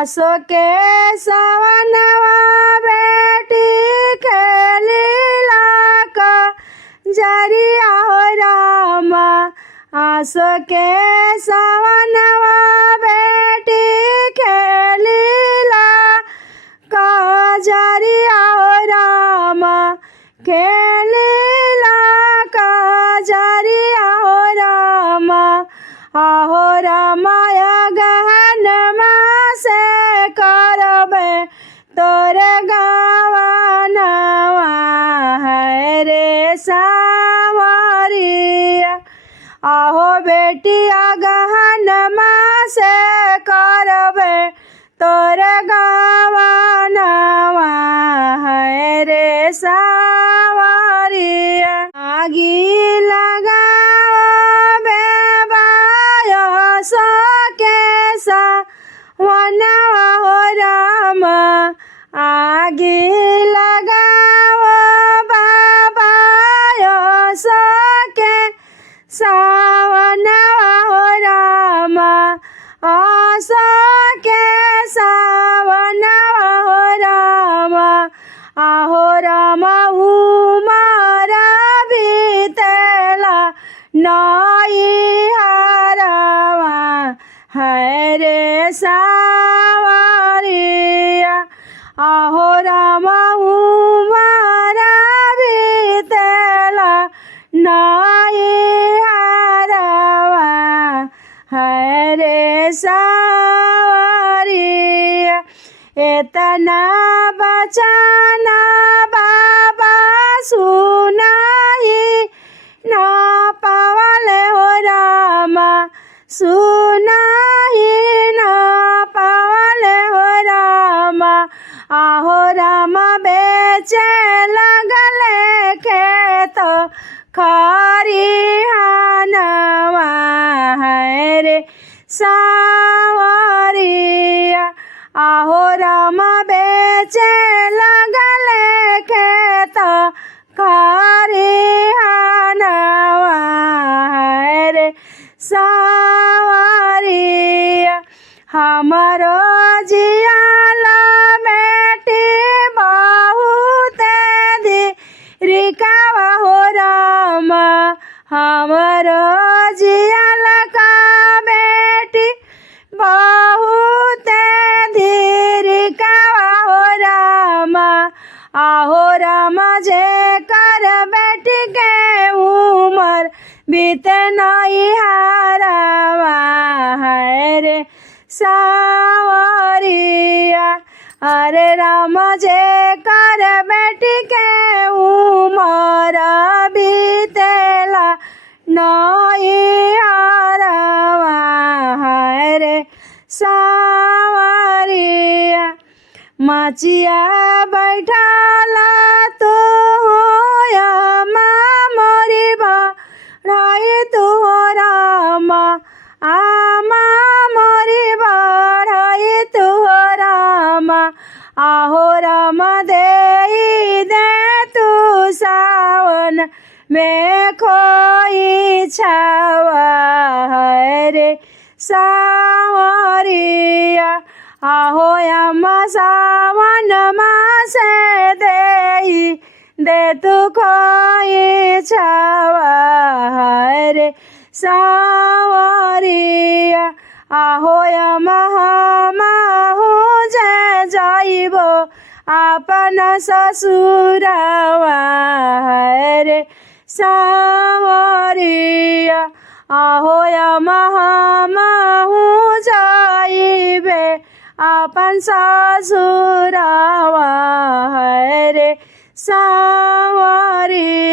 आसो के सवनवा बेटी खेलीला का जरिया हो रामा। आसो के सवनवा बेटी खेलीला का जरिया हो रामा। खेलीला का जरिया हो रामा। आहो रामाय गहन से करबे तोरे गावनवा है रे सावरिया। आहो बेटिया गहन से करबे तोरे गावनवा है रे सावरिया। आगी लगावे बायसो के सवनवा हो रामा। आगी लगाओ बायसो के सवनवा हो रामा। आसो के सवनवा हो रामा। आहो रामा उमरा बीतेला नई हरवा है रे सावरिया। आहो रामा उमरा बीतेला नई हरवा है रे सावरिया। इतना बचाना बाबा सुनाई ना पावले हो रामा। सुनाई ना पावले हो रामा। आहो रामा बेचे लगले खेत खरिहानवा है रे सावरिया। आहो रामा बेचे लगले खेत खरिहानवा है रे सावरिया। हमारो जियाला बेटी बहुत धीरिकावा हो रामा। हमारो जियाला का बेटी बहुत धीरिकावा हो रामा। आहो रामा जे कर बेटी के उमर बीते नई हरवा है रे सावरिया। अरे रामा जे कर बेटी के उमर बीतेला नई हरवा है रे सावरिया। माचिया बैठाला तो मोरी बढ़ाई तू हो रामा। आमा मोरी बढ़ाई तू हो रामा। आहो रामा दे तू सावन में खोई छावा है रे सावरिया। आहो अम्मा सावन मासे दे तू खोई छावा है रे सावरिया। आहो अम्मा माहू जे जाइबो अपन ससुरवा है रे सावरिया। आहो अम्मा माहू जाइबे अपन ससुरवा है रे सावरिया।